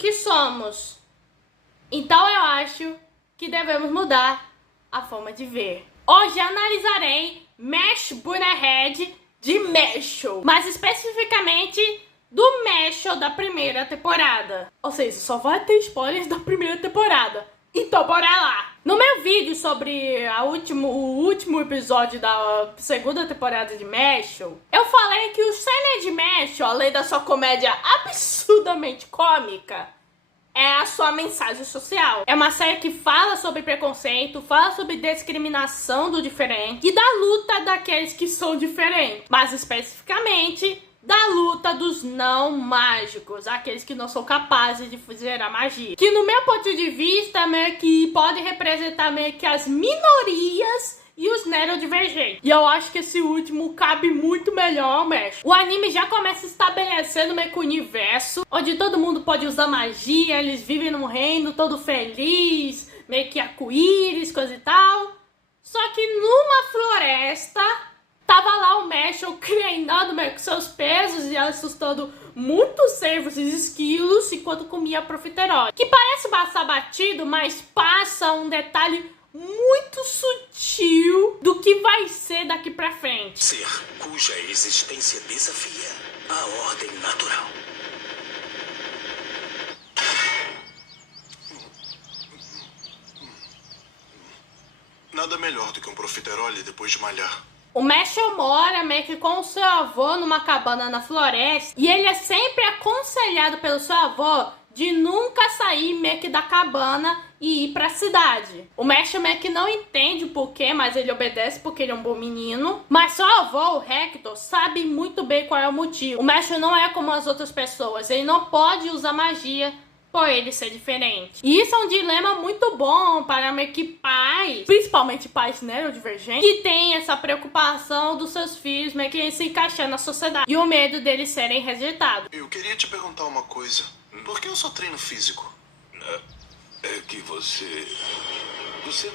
que somos. Então eu acho que devemos mudar a forma de ver. Hoje analisarei Mesh Bunnerhead de Mashle, mais especificamente do Mashle da primeira temporada. Ou seja, só vai ter spoilers da primeira temporada. Então bora lá! No meu vídeo sobre o último episódio da segunda temporada de Mashle, eu falei que o cena de Mashle, além da sua comédia absurdamente cômica, é a sua mensagem social. É uma série que fala sobre preconceito, fala sobre discriminação do diferente e da luta daqueles que são diferentes. Mais especificamente, da luta dos não mágicos, aqueles que não são capazes de fazer a magia. Que no meu ponto de vista, meio que pode representar meio que as minorias e os neurodivergentes. E eu acho que esse último cabe muito melhor ao Mesh. O anime já começa estabelecendo meio que o universo, onde todo mundo pode usar magia, eles vivem num reino todo feliz, meio que arco-íris, coisa e tal. Só que numa floresta, tava lá o Mashle treinando meio que seus pesos e assustando muitos cervos e esquilos enquanto comia profiterole. Que parece passar batido, mas passa um detalhe muito sutil do que vai ser daqui pra frente. Ser cuja existência desafia a ordem natural. Nada melhor do que um profiterole depois de malhar. O Mashle mora meio que com o seu avô numa cabana na floresta e ele é sempre aconselhado pelo seu avô de nunca sair meio que da cabana e ir pra cidade. O Mashle meio que não entende o porquê, mas ele obedece porque ele é um bom menino. Mas seu avô, o Hector, sabe muito bem qual é o motivo. O Mashle não é como as outras pessoas, ele não pode usar magia por ele ser diferente. E isso é um dilema muito bom para meio que pais, principalmente pais neurodivergentes, que tem essa preocupação dos seus filhos meio que se encaixar na sociedade e o medo deles serem rejeitados. Eu queria te perguntar uma coisa. Por que eu só treino físico? É que você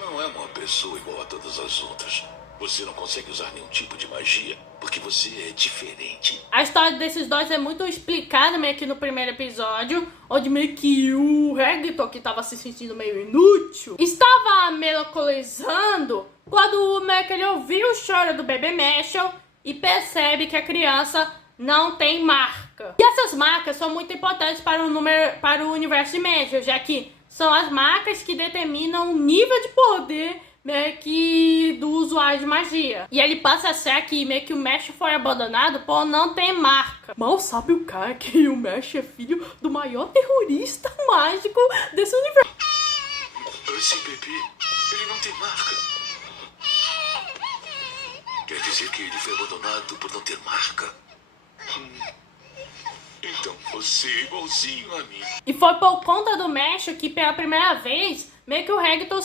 não é uma pessoa igual a todas as outras. Você não consegue usar nenhum tipo de magia porque você é diferente. A história desses dois é muito explicada meio que no primeiro episódio, onde meio que o Hector, que estava se sentindo meio inútil, estava melancolizando quando meio que ele ouviu o choro do bebê Mashle e percebe que a criança não tem marca. E essas marcas são muito importantes para o universo de Mashle, já que são as marcas que determinam o nível de poder meio que do usuário de magia. E ele passa a ser que meio que o Mashle foi abandonado por não ter marca. Mal sabe o cara que o Mashle é filho do maior terrorista mágico desse universo. Esse bebê, ele não tem marca. Quer dizer que ele foi abandonado por não ter marca? Então você é igualzinho a mim. E foi por conta do Mashle que pela primeira vez meio que o Hector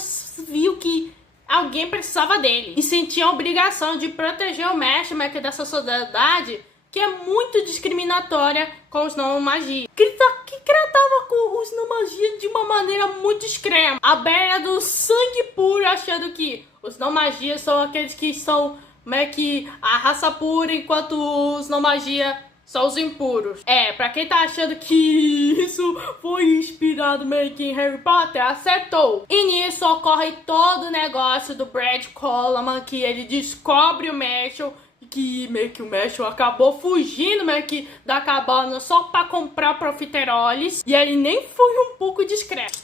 viu que alguém precisava dele e sentia a obrigação de proteger o Mashle meio que dessa sociedade que é muito discriminatória com os não magia. Que tratava com os não magia de uma maneira muito extrema, à beira do sangue puro, achando que os não magia são aqueles que são meio que a raça pura, enquanto os não magia são os impuros. Pra quem tá achando que isso foi inspirado meio que em Harry Potter, acertou. E nisso ocorre todo o negócio do Brad Coleman, que ele descobre o Mashle, que meio que o Mashle acabou fugindo meio que da cabana só pra comprar profiteroles, e ele nem foi um pouco discreto.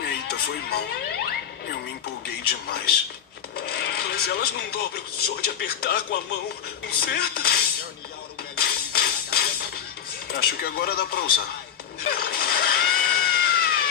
Eita, foi mal. Eu me empolguei demais. Mas elas não dobram só de apertar com a mão, certo? Acho que agora dá pra usar.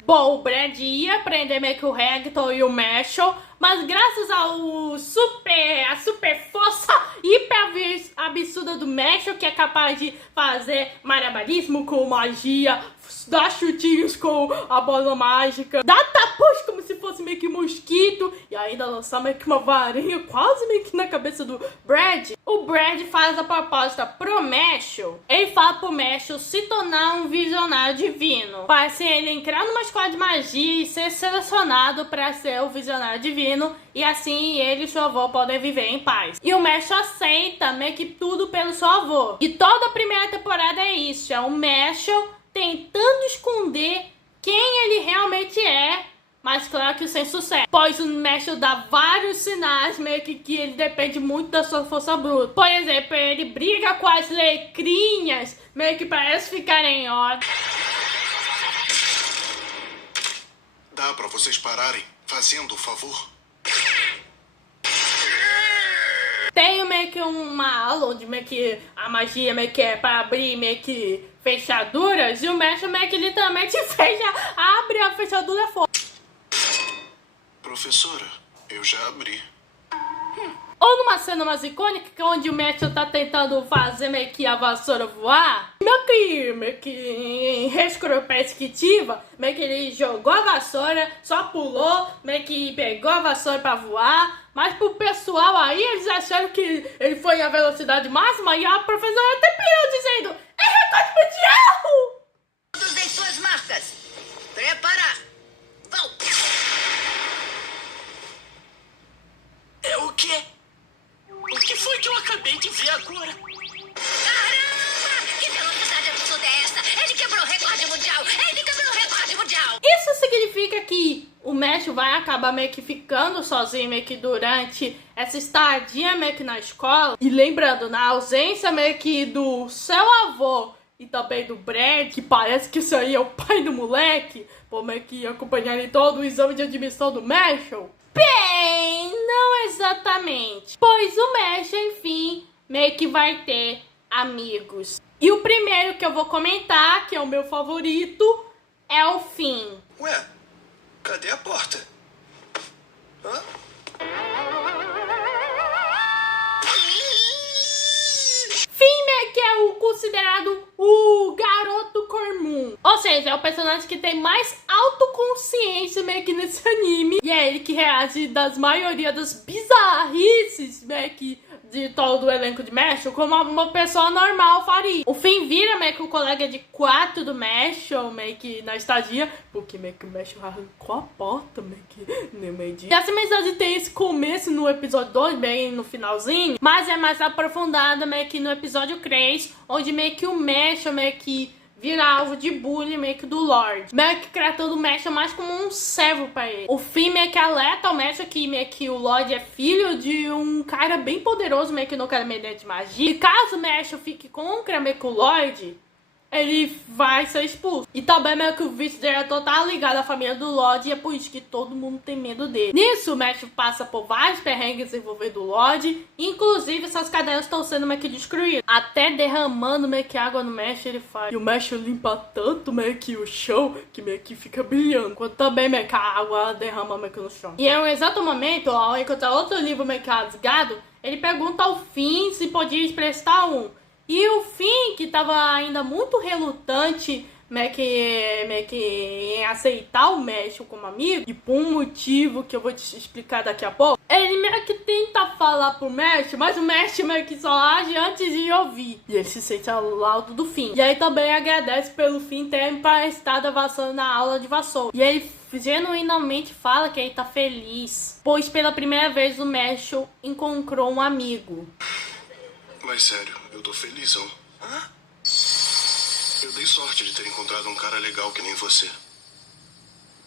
Bom, o Brad ia prender meio que o Hector e o Mashle, mas graças ao a super força hiper absurda do Mashle, que é capaz de fazer malabarismo com magia, dar chutinhos com a bola mágica, dar tapões como se fosse meio que um mosquito e ainda lançar meio que uma varinha quase meio que na cabeça do Brad, o o Brad faz a proposta pro Meshul. Ele fala pro Meshul se tornar um visionário divino. Para assim ele entrar numa escola de magia e ser selecionado para ser o visionário divino. E assim ele e seu avô podem viver em paz. E o Meshul aceita meio que tudo pelo seu avô. E toda a primeira temporada é isso. É o Meshul tentando esconder quem ele realmente é. Mas claro que sem sucesso. Pois o Meshul dá vários sinais meio que ele depende muito da sua força bruta. Por exemplo, ele briga com as letrinhas, meio que parece ficarem ó. Dá pra vocês pararem, fazendo o favor? Tem meio que uma aula onde meio que a magia meio que é pra abrir meio que fechaduras. E o Meshul meio que literalmente abre a fechadura fora. Professora, eu já abri. Ou numa cena mais icônica, onde o Meshul tá tentando fazer meio que a vassoura voar. Meio que em retrospectiva, meio que ele jogou a vassoura, só pulou, meio que pegou a vassoura pra voar. Mas pro pessoal aí, eles acharam que ele foi a velocidade máxima e a professora até piou dizendo: é recorde mundial! Todos em suas marcas. Preparar. Vão! É o quê? O que foi que eu acabei de ver agora? Caramba! Que velocidade absurda é essa? Ele quebrou o recorde mundial! Ele quebrou o recorde mundial! Isso significa que o Meshul vai acabar meio que ficando sozinho meio que durante essa estadia meio que na escola. E lembrando, na ausência meio que do seu avô e também do Brad, que parece que isso aí é o pai do moleque, por meio que acompanharem todo o exame de admissão do Meshul. Bem, não exatamente. Pois o Meshul, enfim, meio que vai ter amigos. E o primeiro que eu vou comentar, que é o meu favorito, é o Finn. Ué, cadê a porta? Hã? Finn meio que é o considerado o garoto comum. Ou seja, é o personagem que tem mais autoconsciência meio que nesse anime. E é ele que reage das maioria das bizarrices meio que de todo o elenco de Meshul como uma pessoa normal faria. O Finn vira meio que o colega de quarto do Meshul, meio que na estadia, porque meio que o Meshul arrancou a porta meio que no meio dia. E essa mensagem tem esse começo no episódio 2, bem no finalzinho, mas é mais aprofundada meio que no episódio 3, onde meio que o Meshul meio que vira alvo de bullying meio que do Lorde. Meio que tratando o Meshul mais como um servo pra ele. O Finn meio que alerta ao Meshul que meio que o Lorde é filho de um cara bem poderoso meio que no Academia de Magia. E caso o Meshul fique contra meio que o Lorde, ele vai ser expulso. E também meio que o vice-diretor tá ligado à família do Lorde e é por isso que todo mundo tem medo dele. Nisso, o Meshul passa por vários perrengues envolvendo o Lorde. Inclusive, essas cadeiras estão sendo meio que destruídas. Até derramando meio que água no Meshul, ele faz. E o Meshul limpa tanto meio que o chão que meio que fica brilhando. Quanto também meio que a água derrama meio que no chão. E em um exato momento, ao encontrar outro livro meio que rasgado, ele pergunta ao Finn se podia emprestar um. E o Finn, que tava ainda muito relutante meio que em aceitar o Meshul como amigo, e por um motivo que eu vou te explicar daqui a pouco, ele meio que tenta falar pro Meshul, mas o Meshul meio que só age antes de ouvir. E ele se sente ao lado do Finn. E aí também agradece pelo Finn ter emprestado a vassoura na aula de vassoura. E ele genuinamente fala que ele tá feliz, pois pela primeira vez o Meshul encontrou um amigo. Mas sério, eu tô felizão. Hã? Eu dei sorte de ter encontrado um cara legal que nem você.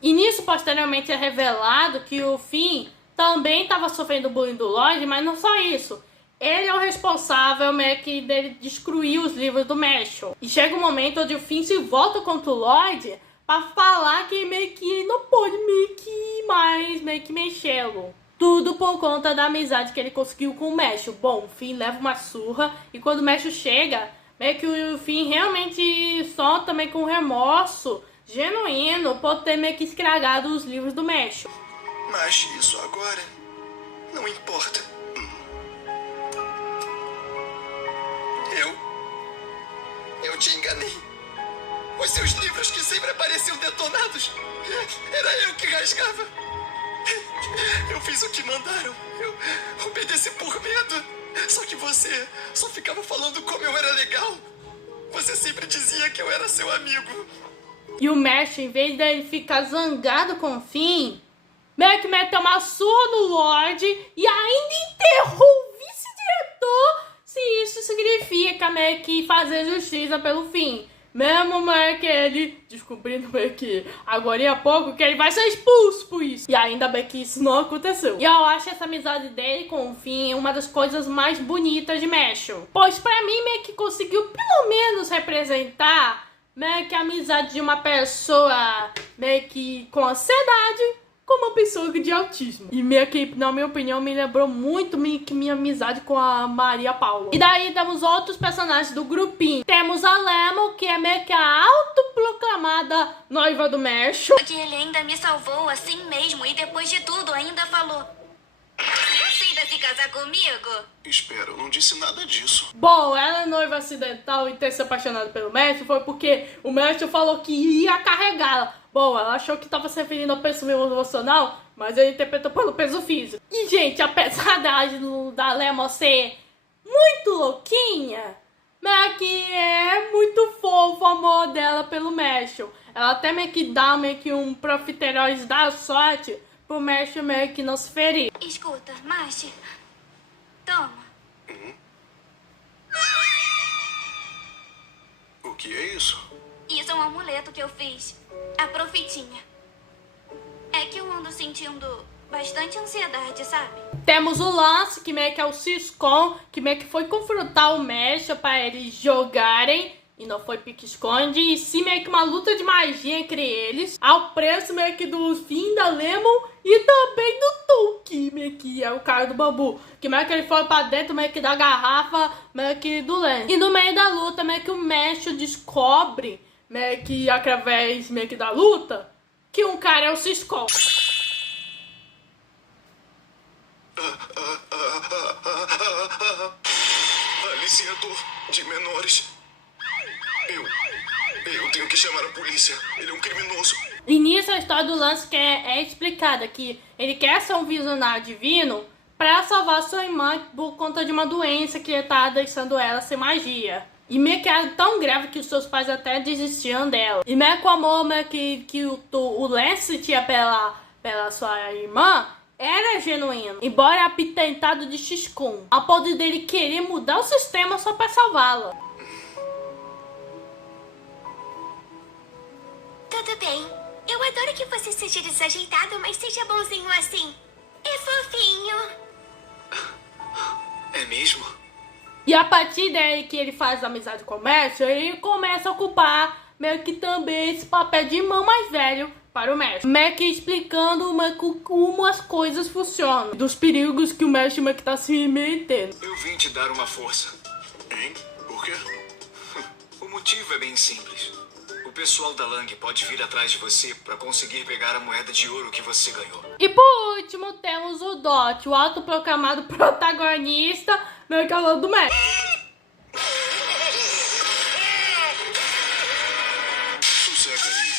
E nisso, posteriormente, é revelado que o Finn também estava sofrendo bullying do Lorde, mas não só isso. Ele é o responsável meio que dele destruir os livros do Meshul. E chega um momento onde o Finn se volta contra o Lorde pra falar que meio que não pode meio que mexê-lo. Tudo por conta da amizade que ele conseguiu com o Meshul. Bom, o Finn leva uma surra e quando o Meshul chega, meio que o Finn realmente solta meio com remorso genuíno por ter meio que estragado os livros do Meshul. Mas isso agora não importa. Eu te enganei. Os seus livros que sempre apareciam detonados, era eu que rasgava. Eu fiz o que mandaram. Eu obedeci por medo. Só que você só ficava falando como eu era legal. Você sempre dizia que eu era seu amigo. E o Mesh, em vez dele ficar zangado com o Finn, meio que meteu uma surra no Lorde e ainda enterrou o vice-diretor, se isso significa meio que fazer justiça pelo Finn. Mesmo meio que ele descobrindo meio que agora há pouco que ele vai ser expulso por isso. E ainda bem que isso não aconteceu. E eu acho essa amizade dele com o Finn uma das coisas mais bonitas de Mashal. Pois pra mim meio que conseguiu pelo menos representar meio que a amizade de uma pessoa meio que com ansiedade com uma pessoa de autismo. E meio que, na minha opinião, me lembrou muito que minha amizade com a Maria Paula. E daí temos outros personagens do grupinho. Temos a Lemon, que é meio que a autoproclamada noiva do Mashal. Que ele ainda me salvou assim mesmo e depois de tudo ainda falou: você ainda se casar comigo? Espera, eu não disse nada disso. Bom, ela é noiva acidental e ter se apaixonado pelo Mashal foi porque o Mashal falou que ia carregá-la. Bom, ela achou que estava se referindo ao peso emocional, mas ele interpretou pelo peso físico. E, gente, apesar da Lemon ser muito louquinha, meio que é muito fofo o amor dela pelo Mashal. Ela até meio que dá meio que um profiteroide da sorte pro Mashal meio que não se ferir. Escuta, Machi, toma. O que é isso? Isso é um amuleto que eu fiz. A profetinha. É que eu ando sentindo bastante ansiedade, sabe? Temos o Lance, que meio que é o Siscon, que meio que foi confrontar o Mashal para eles jogarem. E não foi pique-esconde, e sim meio que uma luta de magia entre eles. Ao preço meio que do Finn, da Lemon e também do Tuki, meio que é o cara do bambu. Que meio que ele foi pra dentro meio que da garrafa, meio que do Lance. E no meio da luta, meio que o Mashal descobre, meio que através meio que da luta, que um cara é o Siscon. Aliciador de menores. Eu tenho que chamar a polícia. Ele é um criminoso. E nisso a história do Lance que é explicada, que ele quer ser um visionário divino pra salvar sua irmã por conta de uma doença que tá deixando ela sem magia. E meio que era tão grave que os seus pais até desistiam dela. E meio que o amor meio que o Lance tinha pela sua irmã era genuíno. Embora apitentado de Siscon, a ponto dele querer mudar o sistema só pra salvá-la. Tudo bem. Eu adoro que você seja desajeitado, mas seja bonzinho assim. É fofinho. É mesmo? E a partir daí que ele faz amizade com o Mashal, ele começa a ocupar meio que também esse papel de irmão mais velho para o Mashal. Meio que explicando como as coisas funcionam. Dos perigos que o Mashal meio que tá se metendo. Eu vim te dar uma força. Hein? Por quê? O motivo é bem simples. O pessoal da Lang pode vir atrás de você para conseguir pegar a moeda de ouro que você ganhou. E por último temos o Dot, o autoproclamado protagonista, meio que é o do Mashal. Sossega aí.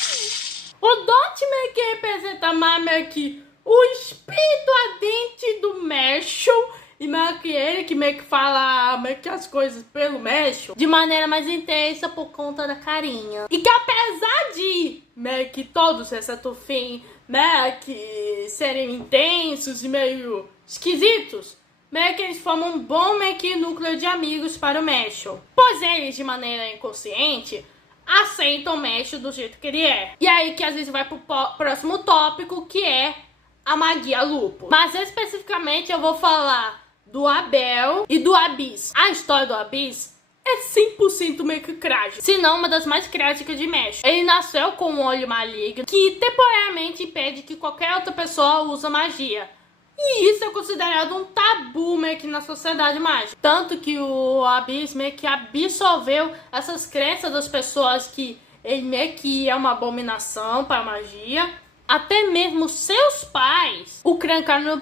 O Dot meio que representa mais meio que o espírito ardente do Mashal. E meio que ele que meio que fala meio que as coisas pelo Mashal de maneira mais intensa por conta da carinha. E que apesar de meio que todos, exceto o Finn, meio que serem intensos e meio esquisitos, meio que eles formam um bom meio que núcleo de amigos para o Mashal. Pois eles, de maneira inconsciente, aceitam o Mashal do jeito que ele é. E aí que às vezes vai pro próximo tópico, que é a magia lupo. Mas especificamente eu vou falar do Abel e do Abyss. A história do Abyss é 100% meio que trágica, se não uma das mais trágicas de Mashal. Ele nasceu com um olho maligno que temporariamente impede que qualquer outra pessoa use magia. E isso é considerado um tabu meio que na sociedade mágica. Tanto que o Abyss meio que absorveu essas crenças das pessoas que ele meio que é uma abominação para a magia. Até mesmo seus pais o trancaram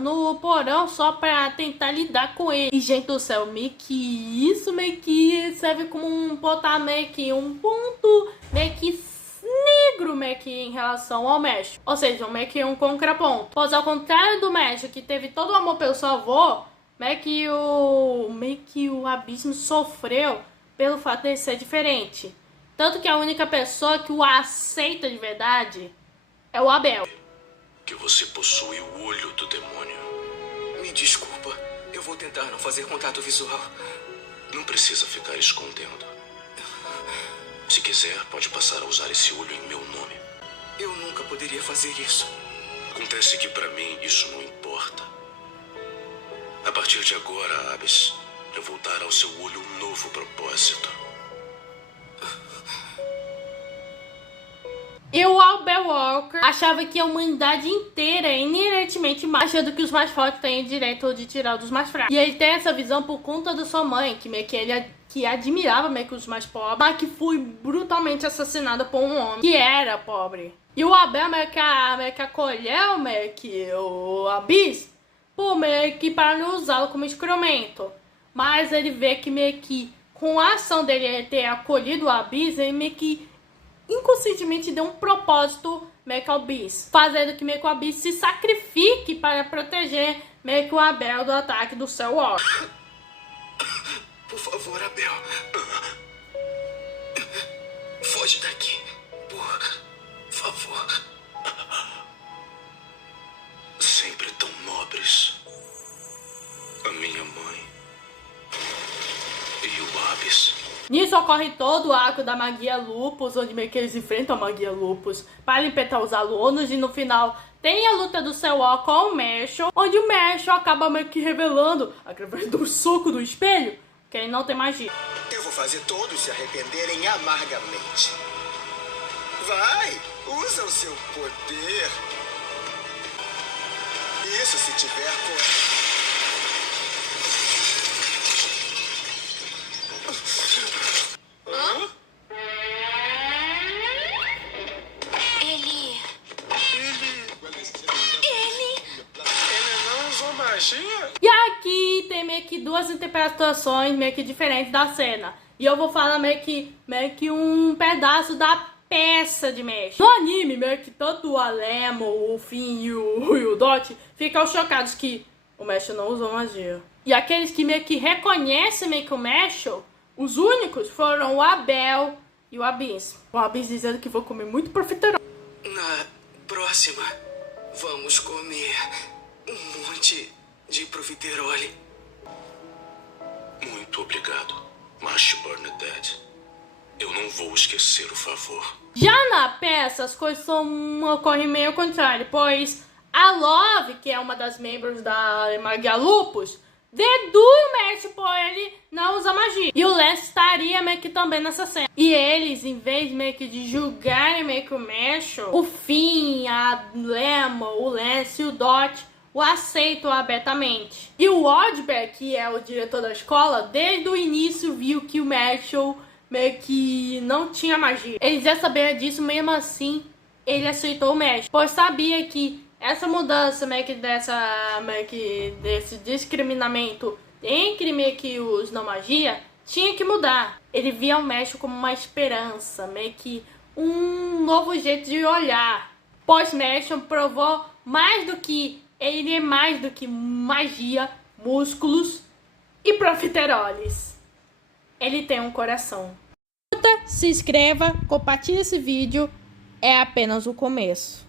no porão só pra tentar lidar com ele. E, gente do céu, meio que isso meio que serve como botar meio que um ponto meio que negro meio que em relação ao Mashal. Ou seja, meio que um contraponto. Pois ao contrário do Mashal, que teve todo o amor pelo seu avô, meio que o Abismo sofreu pelo fato de ser diferente. Tanto que a única pessoa que o aceita de verdade é o Abel. Que você possui o olho do demônio. Me desculpa. Eu vou tentar não fazer contato visual. Não precisa ficar escondendo. Se quiser, pode passar a usar esse olho em meu nome. Eu nunca poderia fazer isso. Acontece que pra mim isso não importa. A partir de agora, Abyss, eu vou dar ao seu olho um novo propósito. E o Abel Walker achava que a humanidade inteira é inerentemente má, achando que os mais fortes têm o direito de tirar dos mais fracos. E ele tem essa visão por conta da sua mãe, que meio que ele que admirava meio que os mais pobres, mas que foi brutalmente assassinada por um homem que era pobre. E o Abel meio que acolheu meio que o Abyss por meio que para não usá-lo como instrumento. Mas ele vê que meio que com a ação dele ter acolhido o Abyss, ele meio que inconscientemente deu um propósito meio que ao Abyss, fazendo que meio que o Abyss se sacrifique para proteger meio que o Abel do ataque do Cell Walker. Por favor, Abel. Foge daqui. Por favor. Sempre tão nobres. A minha mãe e o Abyss. Nisso ocorre todo o arco da Magia Lupus, onde meio que eles enfrentam a Magia Lupus para impetar os alunos, e no final tem a luta do Cell Walker com o Marshall, onde o Marshall acaba meio que revelando, através do soco do espelho, que ele não tem magia. Eu vou fazer todos se arrependerem amargamente. Vai, usa o seu poder. Isso se tiver coragem. Ele não usou magia? E aqui tem meio que duas interpretações meio que diferentes da cena. E eu vou falar meio que um pedaço da peça de Mesh. No anime, meio que tanto o Alemo, o Finn e o Dot ficam chocados que o Mesh não usou magia. E aqueles que meio que reconhecem meio que o Mesh, os únicos foram o Abel e o Abyss. O Abyss dizendo que vou comer muito profiterol. Na próxima, vamos comer um monte de profiterole. Muito obrigado, Mash Bernadette. Eu não vou esquecer o favor. Já na peça, as coisas ocorrem meio ao contrário, pois a Love, que é uma das membros da Magia Lupus, deduz o Mesh por ele não usar magia. E o Lance estaria meio que também nessa cena. E eles, em vez meio que de julgarem meio que o Mesh, o Finn, a Lemo, o Lance e o Dot o aceitam abertamente. E o Oddbear, que é o diretor da escola, desde o início viu que o Mesh meio que não tinha magia. Ele já sabia disso, mesmo assim ele aceitou o Mesh, pois sabia que essa mudança meio que desse discriminamento entre meio que os não magia tinha que mudar. Ele via o Mesh como uma esperança, meio que um novo jeito de olhar. Pois Mesh provou mais do que ele é mais do que magia, músculos e profiteroles. Ele tem um coração. Se inscreva, compartilhe esse vídeo, é apenas o começo.